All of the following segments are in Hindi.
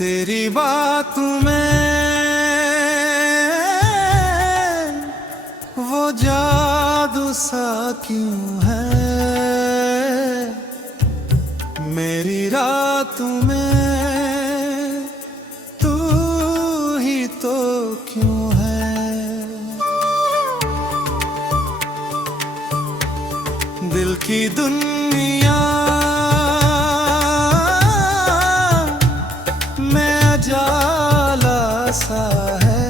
तेरी बात में वो जादू सा क्यों है, मेरी रात में तू ही तो क्यों है। दिल की दुनिया में जाला सा है,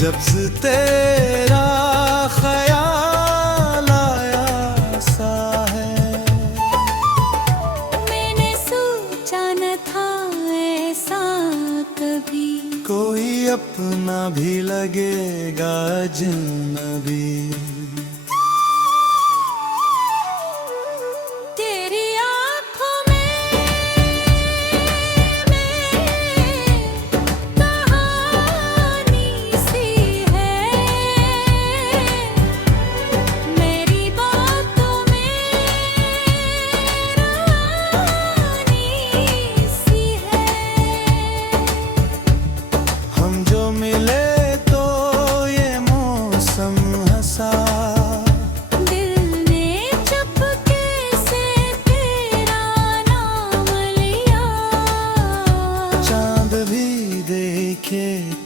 जब से तेरा ख्याल आया सा है। मैंने सोचा न था ऐसा कभी, कोई अपना भी लगेगा अजनबी।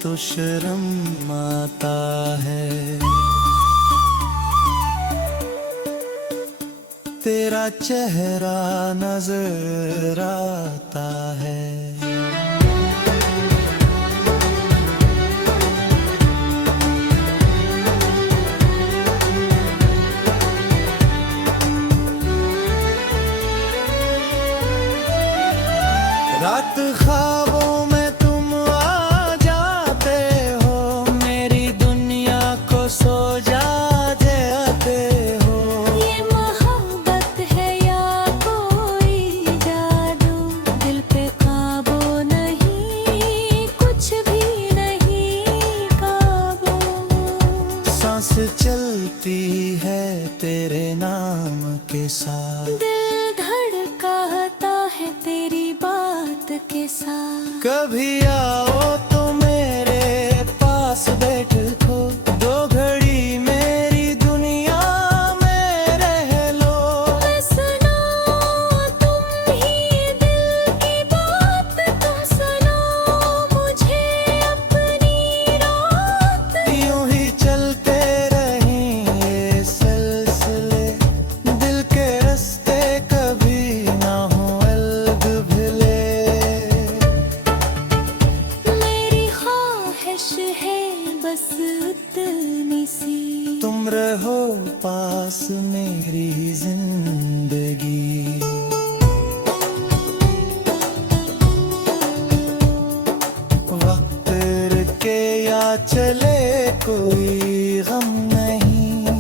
तो शर्म आता है, तेरा चेहरा नजर आता है। रात ख्वाबों में तुम आ जाते हो, मेरी दुनिया को सो जाते हो। ये मोहब्बत है या कोई जादू, दिल पे काबू नहीं, कुछ भी नहीं काबू। सांस चलती है तेरे नाम के साथ, दिल धड़काता है तेरी बात के साथ। कभी आओ तो मेरे पास बैठो, दो घड़ी मेरी दुनिया में रह लो। मैं सुनो तुम ही दिल की बात, तुम सुनो मुझे अपनी रात। यूं ही चलते रहें सिलसिले, दिल के रास्ते कभी ना हो अलग भिले। मेरी ख्वाहिश है बस उतनी सी, तुम रहो पास मेरी जिंदगी। वक्त रुके या चले कोई गम नहीं,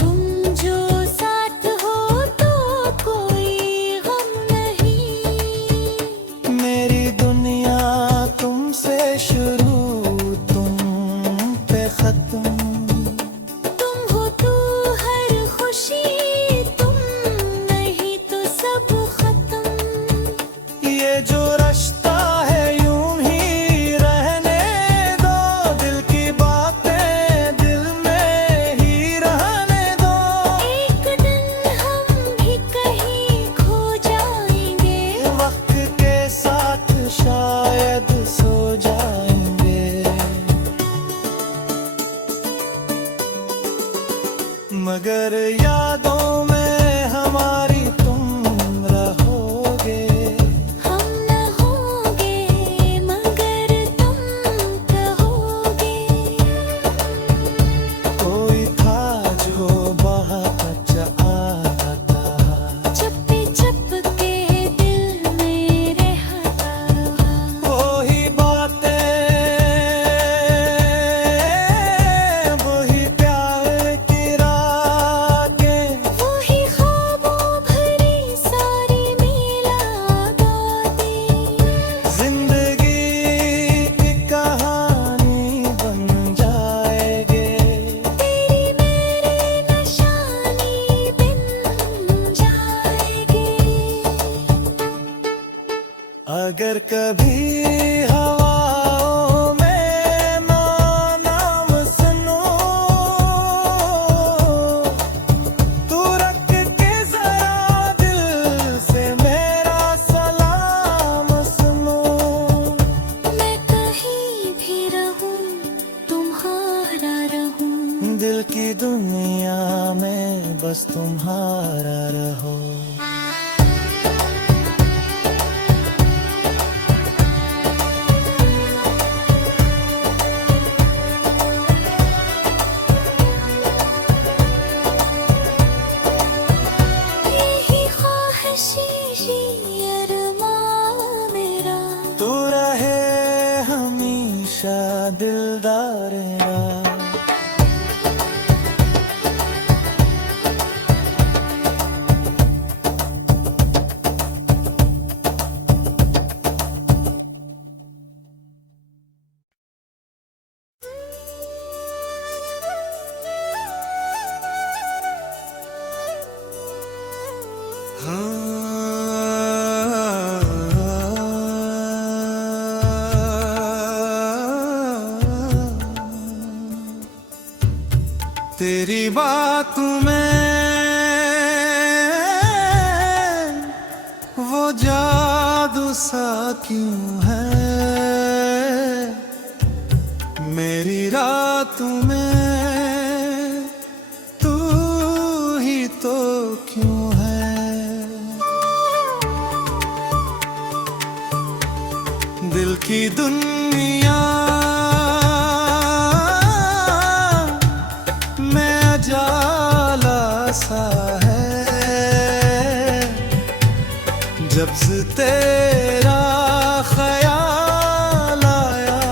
तुम जो साथ हो तो कोई गम नहीं। मेरी दुनिया तुमसे शुरू, तुम पे खत्म। तुम हो तो हर खुशी, तुम नहीं तो सब खत्म। ये जो रास्ता है यूं ही रहने दो, दिल की बातें दिल में ही रहने दो। एक दिन हम भी कहीं खो जाएंगे, वक्त के साथ शायद सो जाएंगे, मगर यादों में हमारी तुम रहोगे। हम न होंगे मगर तुम कहोगे। कोई था जो बहुत आता था, चप्पे चप के दिल में रहता रहा। वही बातें वही प्यार की रातें, अगर कभी हवाओं में माँ नाम सुनो, तू रख के जरा दिल से मेरा सलाम सुनो। मैं कहीं भी रहूं तुम्हारा रहूं, दिल की दुनिया में बस तुम्हारा रहो। यही ख्वाहिशी अरमां मेरा, तू रहे हमेशा दिलदार मेरा। तेरी बात में वो जादू सा क्यों है, मेरी रातों में तू ही तो क्यों है। दिल की दुनिया में जाला सा है, जब से तेरा ख्याल आया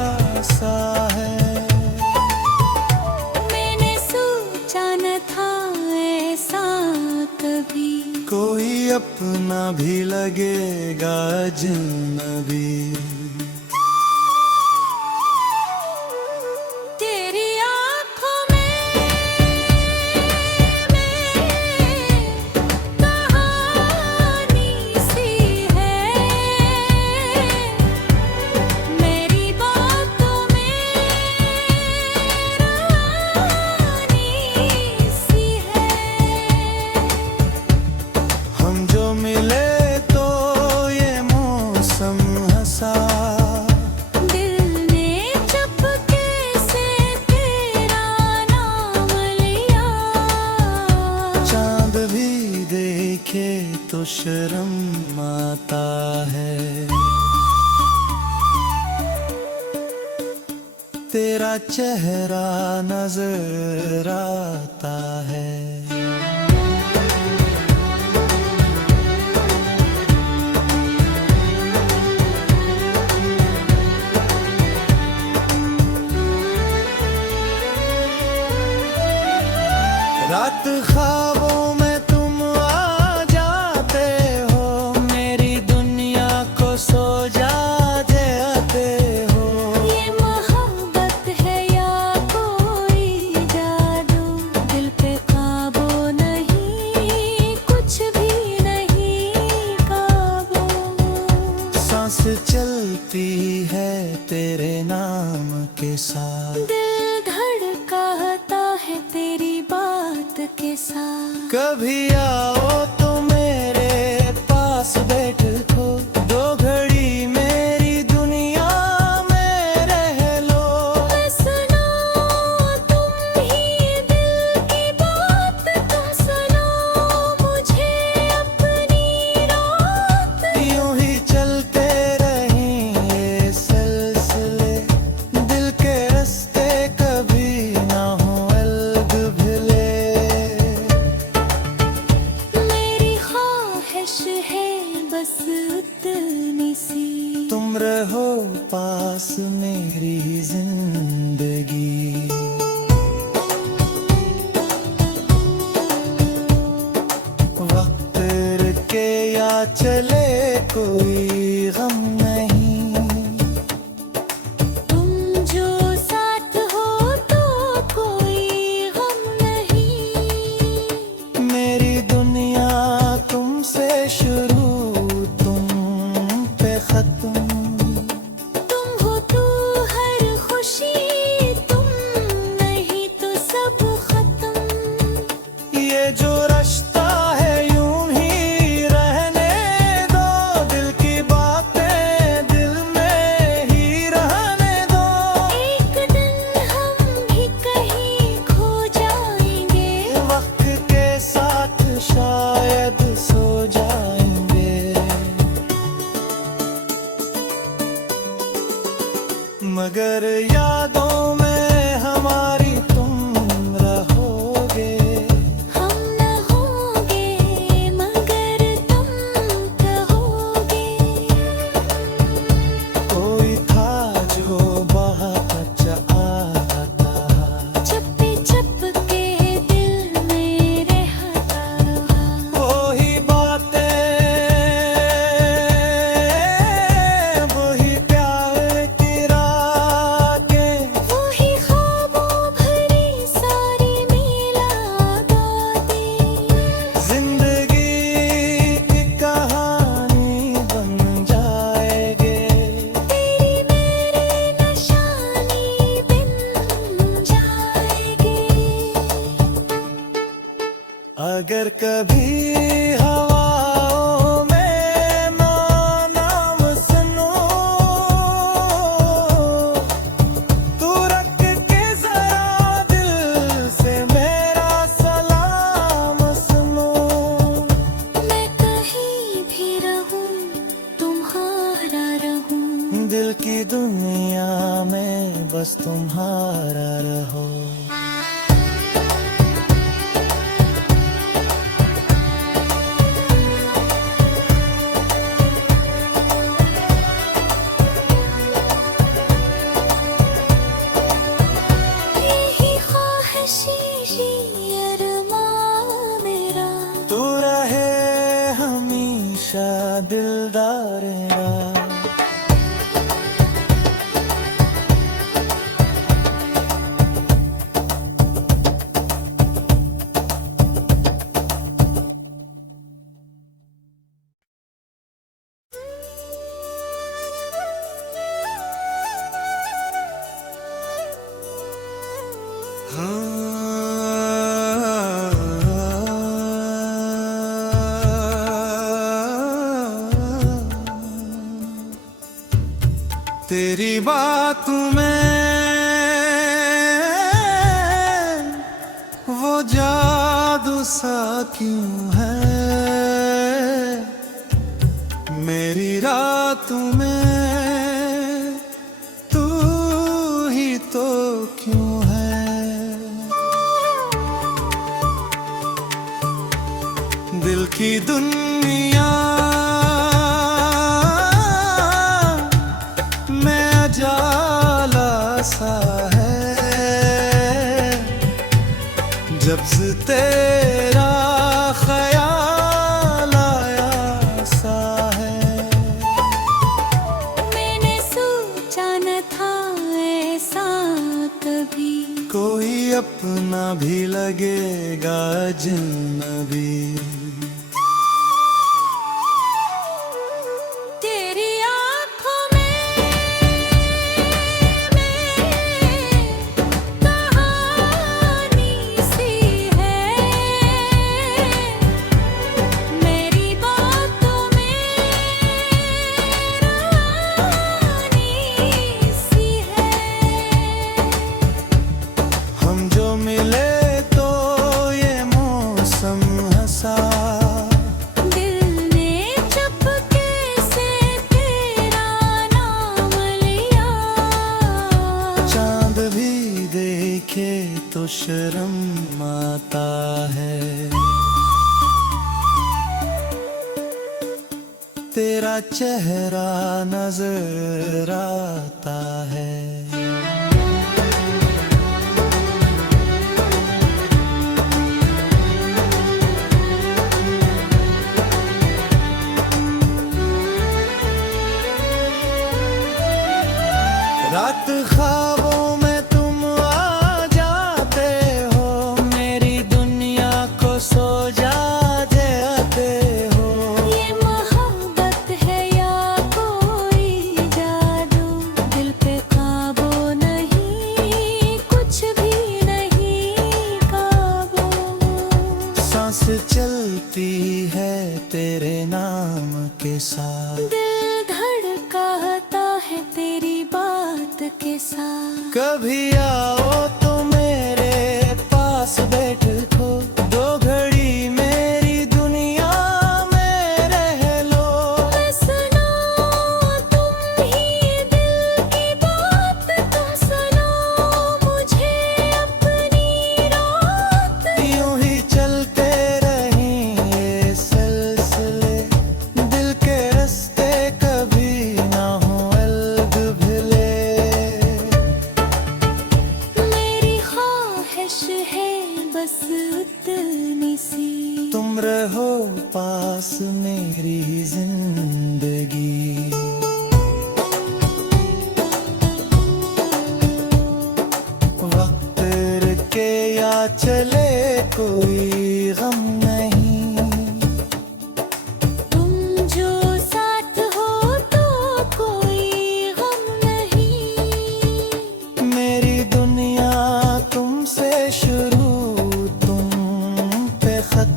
सा है। मैंने सोचा न था ऐसा कभी, कोई अपना भी लगेगा अजनबी। तेरी आँखों में कहानी सी है, मेरी बातों में रानी सी है। हम जो मिले तो ये मौसम हंसा, दिल ने चुपके से तेरा नाम लिया, चांद भी देखे तो शर्म आता है। तेरा चेहरा नजर आता है। रात ख्वाबों में तुम आ जाते हो, मेरी दुनिया को सो जाते हो। ये मोहब्बत है या कोई जादू, दिल पे काबू नहीं, कुछ भी नहीं काबू। सांस चलती है तेरे नाम के साथ, दिल धड़काता है तेरी बात के साथ। कभी आओ तो मेरे पास बैठो, दो घड़ी मेरी दुनिया में रह लो। मैं सुनाऊं तुम ही दिल की बात, तुम सुनाओ मुझे अपनी रात। यूं ही चलते रहेंगे सिलसिले, दिल के रास्ते कभी ना हो अलग भिले। मेरी ख्वाहिश है बस उतनी सी, तुम रहो पास मेरी जिंदगी। वक्त रुके या चले कोई गम नहीं, तुम जो साथ हो तो कोई गम नहीं। मेरी दुनिया तुमसे शुरू, तुम पे खत्म। अगर कभी हवाओं में मैं नाम सुनूं, तू रख के जरा दिल से मेरा सलाम सुनो। मैं कहीं भी रहूं तुम्हारा रहूं, दिल की दुनिया में बस तुम्हारा रहो। यही ख्वाहिशी ये अरमान मेरा, तू रहे हमेशा दिलदार मेरा। तेरी बात में वो जादू सा क्यों है, मेरी रात में तू ही तो क्यों है। दिल की दुनिया में जाला सा है, जब से तेरा ख्याल आया सा है। मैंने सोचा न था ऐसा कभी, कोई अपना भी लगेगा अजनबी। तेरी आँखों में कहानी सी है, मेरी बातों में रानी सी है। हम जो मिले तो ये मौसम हंसा, दिल ने चुपके से तेरा नाम लिया, चांद भी देखे तो शर्म आता है। तेरा चेहरा नजर आता है। रात ख्वाबों में तुम आ जाते हो, मेरी दुनिया को सो जाते आते हो। ये मोहब्बत है या कोई जादू, दिल पे काबू नहीं, कुछ भी नहीं काबू। सांस चलती है तेरे नाम के साथ, दिल धड़काता है तेरी बात के साथ। कभी आओ तो मेरे पास बैठो, दो घड़ी मेरी दुनिया में रह लो। मैं सुनाऊं तुम ही दिल की बात, तुम सुनाओ मुझे अपनी रात। यूं ही चलते रहें सिलसिले, दिल के रास्ते कभी ना हो अलग भिले। मेरी ख्वाहिश है बस उतनी सी, तुम रहो पास मेरी जिंदगी। वक्त रुके या चले कोई गम नहीं, तुम जो साथ हो तो कोई गम नहीं। मेरी दुनिया तुमसे शुरू, तुम पे खत्म।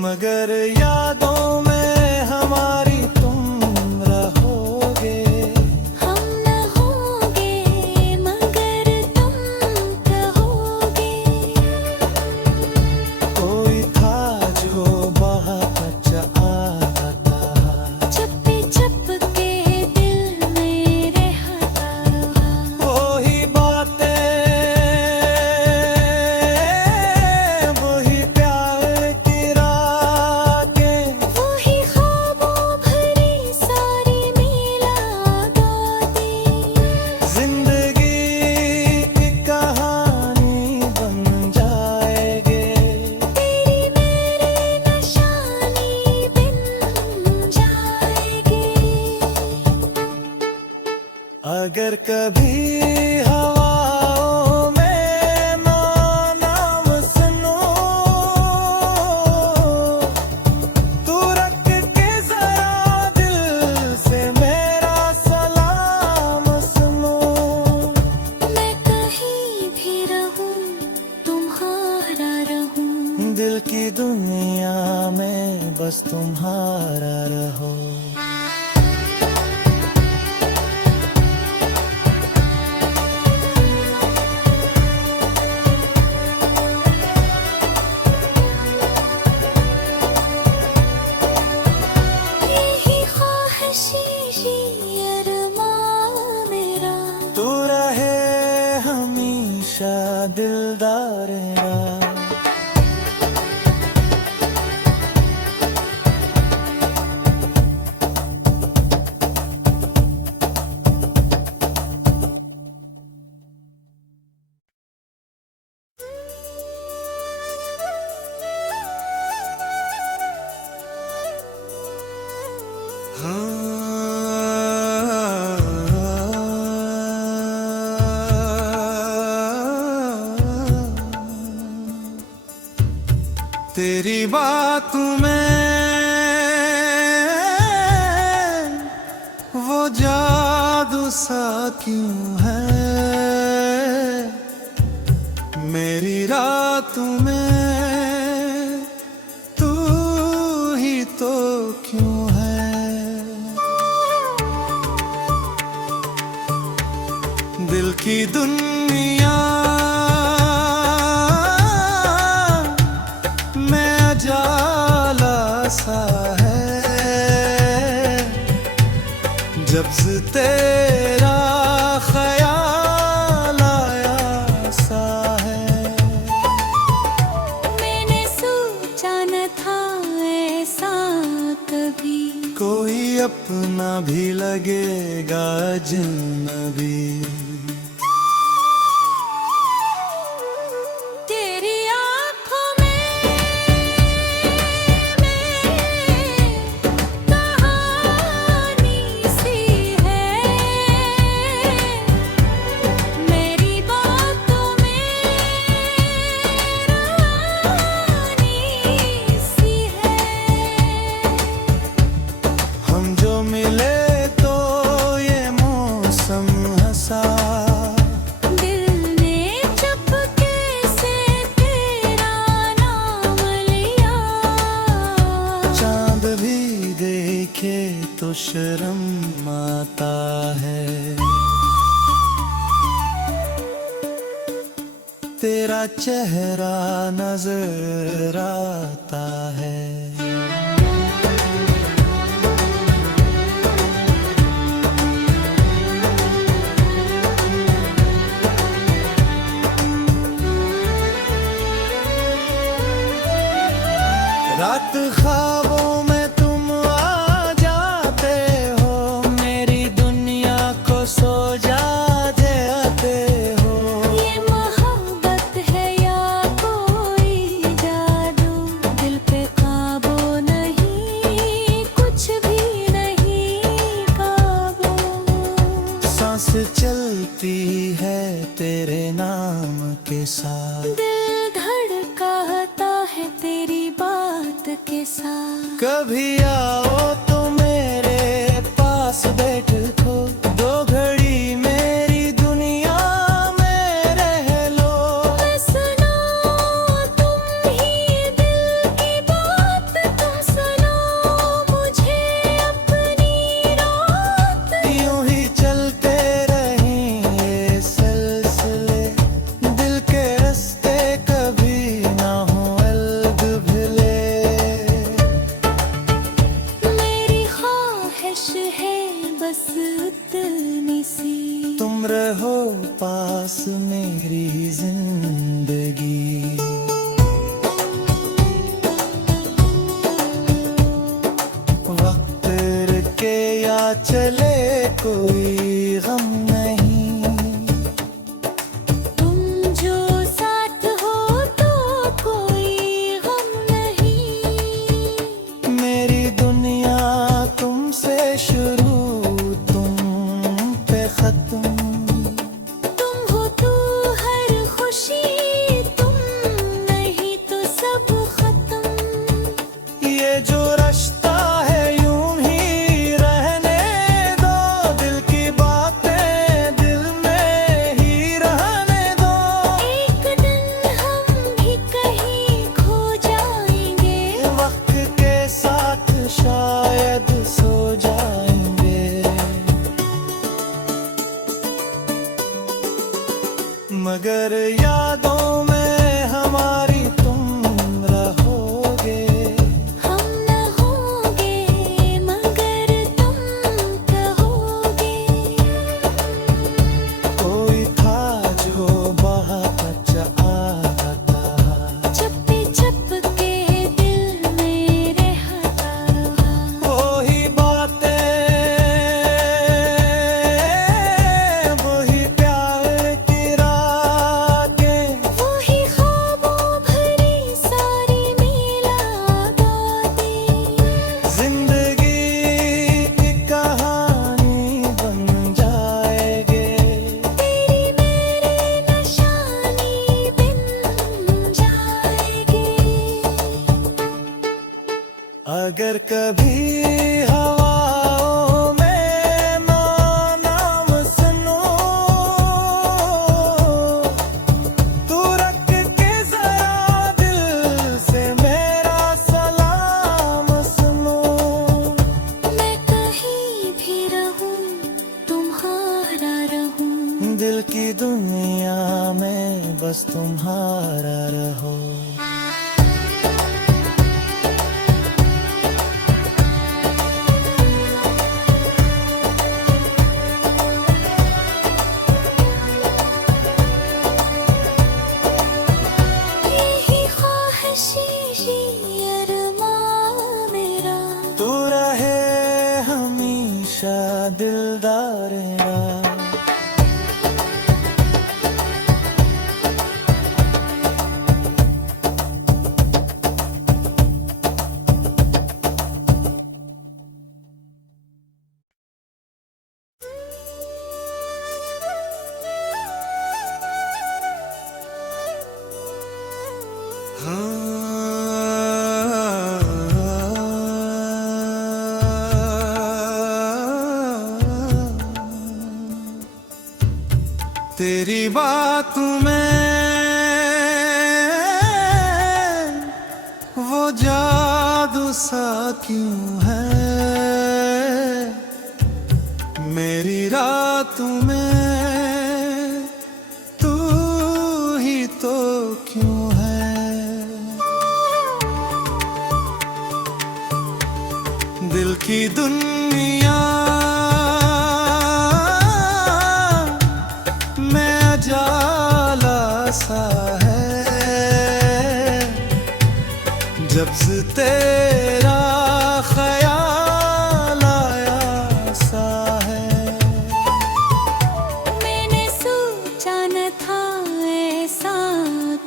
मगर यादों में हमारी तुम रहोगे। हम न होंगे मगर तुम कहोगे। कोई था जो बहुत अच्छा आता, चुपके चुपके दिल में रहता रहा। वही बातें, वही प्यार की रातें, वही ख्वाबों भरी सारी मुलाकातें। जिंदगी की कहानी बन जाएंगे। तेरी मेरी निशानी बिन जाएगी। अगर कभी हवाओं में नाम सुनो, तू रख के जरा दिल से मेरा सलाम सुनो। मैं कहीं भी रहूं तुम्हारा रहूं। दिल की दुनिया में बस तुम्हारा रहो। यही ख्वाहिशी ये अरमान मेरा। तू रहे हमेशा दिलदार मेरा। तेरी बातों में वो जादू सा क्यों है, मेरी रातों में तू ही तो क्यों है। दिल की दुनिया में जाला सा है, जब से तेरा ख्याल आया सा है। मैंने सोचा न था ऐसा कभी, कोई अपना भी लगेगा अजनबी। तेरी आँखों में मेरे कहानी सी है। मेरी बातों में रानी सी है। हम जो मिले तो ये मौसम हंसा, दिल ने चुपके से तेरा नाम लिया। चांद भी देखे तो शर्म आता है। तेरा चेहरा नजर आता है। रात ख्वाबों में तुम आ जाते हो, मेरी दुनिया को सो जाते हो। ये मोहब्बत है या कोई जादू, दिल पे काबू नहीं, कुछ भी नहीं काबू। सांस चलती है तेरे नाम के साथ, दिल धड़काता है तेरी बात के साथ। कभी आओ तो मेरे पास बैठो, दो घड़ी मेरी दुनिया में रह लो। मैं सुनाऊं तुम ही दिल की बात चले कोई गम नहीं। तुम जो साथ हो तो कोई गम नहीं। मेरी दुनिया तुमसे शुरू, तुम पे खत्म। तुम हो तो हर खुशी, तुम नहीं तो सब खत्म। ये जो रास्ता है यूं ही रहने दो, दिल की बातें दिल में ही रहने दो। एक दिन हम भी कहीं खो जाएंगे, वक्त के साथ शायद सो जाएंगे, मगर यादों में हमारी तुम रहोगे। हम न होंगे मगर तुम कहोगे। कोई था जो बहता आता, चप्पे चप के दिल में रहता रहा। वही बातें, वही प्यार की रातें, वही ख्वाबों भरी सारी मुलाकातें। जिंदगी की कहानी बन जाएंगे। तेरी मेरी निशानी बन जाएगी। अगर कभी हवाओं में नाम सुनो, तू रख के जरा दिल से मेरा सलाम सुनो। मैं कहीं भी रहूं तुम्हारा रहूं। दिल की दुनिया में बस तुम्हारा रहो। यही ख्वाहिश यही अरमान मेरा। तू रहे हमेशा दिलदार मेरा। तेरी बात में वो जादू सा क्यों है, मेरी रात में तू ही तो क्यों है। दिल की दुनिया में जाला सा है, जब से तेरा ख्याल आया सा है। मैंने सोचा न था ऐसा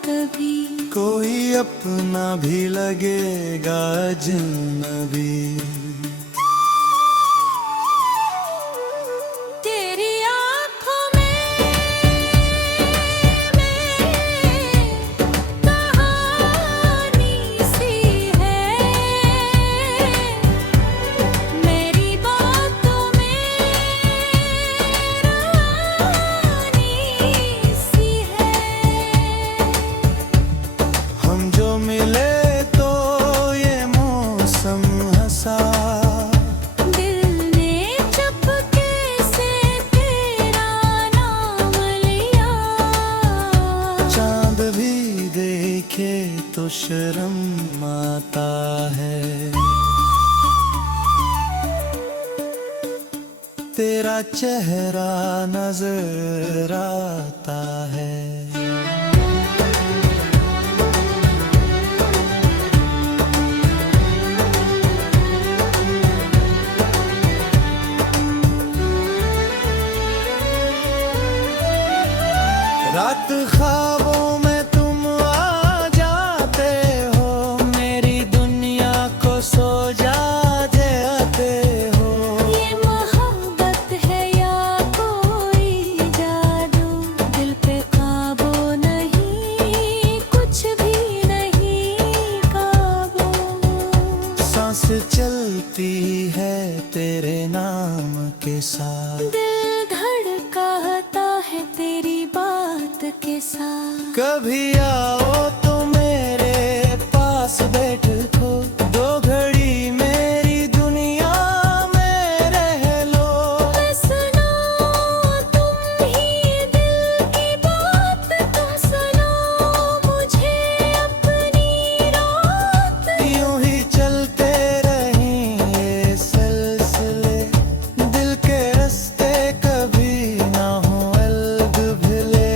कभी, कोई अपना भी लगेगा अजनबी। तेरी आँखों में कहानी सी है, मेरी बातों में रानी सी है। हम जो मिले तो ये मौसम हंसा, दिल ने चुपके से तेरा नाम लिया। चांद भी देखे तो शर्म आता है, तेरा चेहरा नजर आता है। चलती है तेरे नाम के साथ। दिल धड़काता है तेरी बात के साथ। कभी आओ तो मेरे पास बैठो, दो घड़ी मेरी दुनिया में रह लो। मैं सुनाऊं तुम ही दिल की बात, तुम सुनाओ मुझे अपनी रात। यूं ही चलते रहें सिलसिले, दिल के रास्ते कभी ना हो अलग भिले।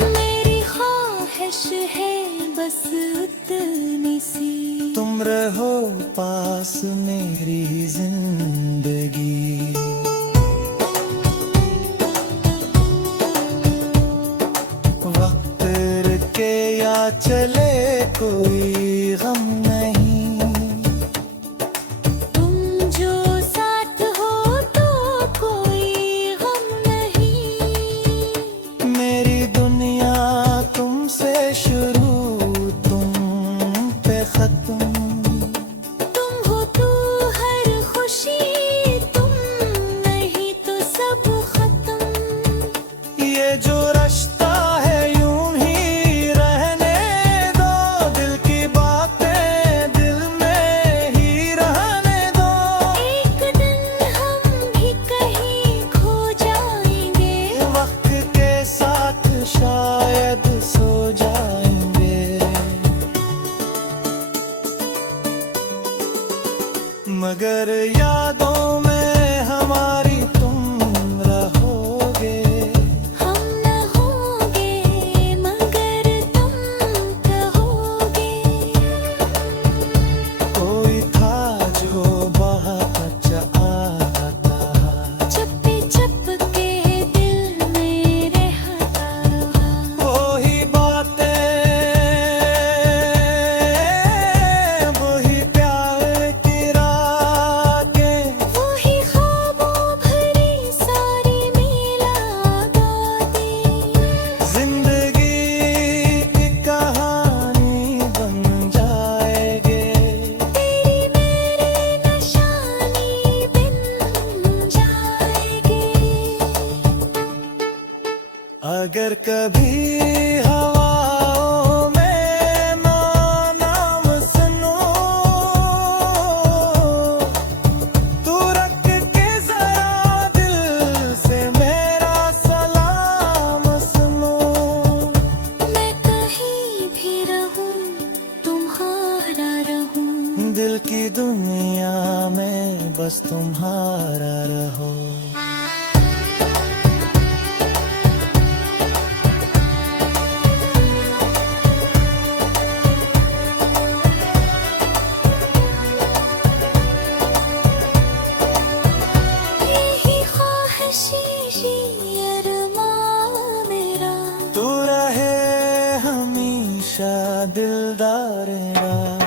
मेरी ख्वाहिश है बस उतनी सी, तुम रहो पास मेरी जिंदगी। वक्त रुके या चले कोई गम नहीं, तुम जो साथ हो तो कोई गम नहीं। मेरी दुनिया तुमसे शुरू, तुम पे खत्म। तुम हो तो हर खुशी, तुम नहीं तो सब खत्म। ये जो रास्ता है यूं ही रहने दो, दिल की बातें दिल में ही रहने दो। एक दिन हम भी कहीं खो जाएंगे, वक्त के साथ शायद सो जाएंगे, मगर यादों में हमारी तुम रहोगे। हम न होंगे मगर तुम कहोगे। कोई था जो बहुत आता, चुपके चुपके दिल में रहता रहा। वही बातें, वही प्यार की रातें, वही ख्वाबों भरी सारी मिलादातें। जिंदगी की कहानी बन जाएंगे। तेरी मेरी निशानी बन जाएगी। अगर कभी हवाओं में माँ नाम सुनो, तू रख के जरा दिल से मेरा सलाम सुनो। मैं कहीं भी रहूं तुम्हारा रहूं। दिल की दुनिया में बस तुम्हारा रहो। यही ख्वाहिशी ये अरमां मेरा। तू रहे हमेशा दिलदार मेरा।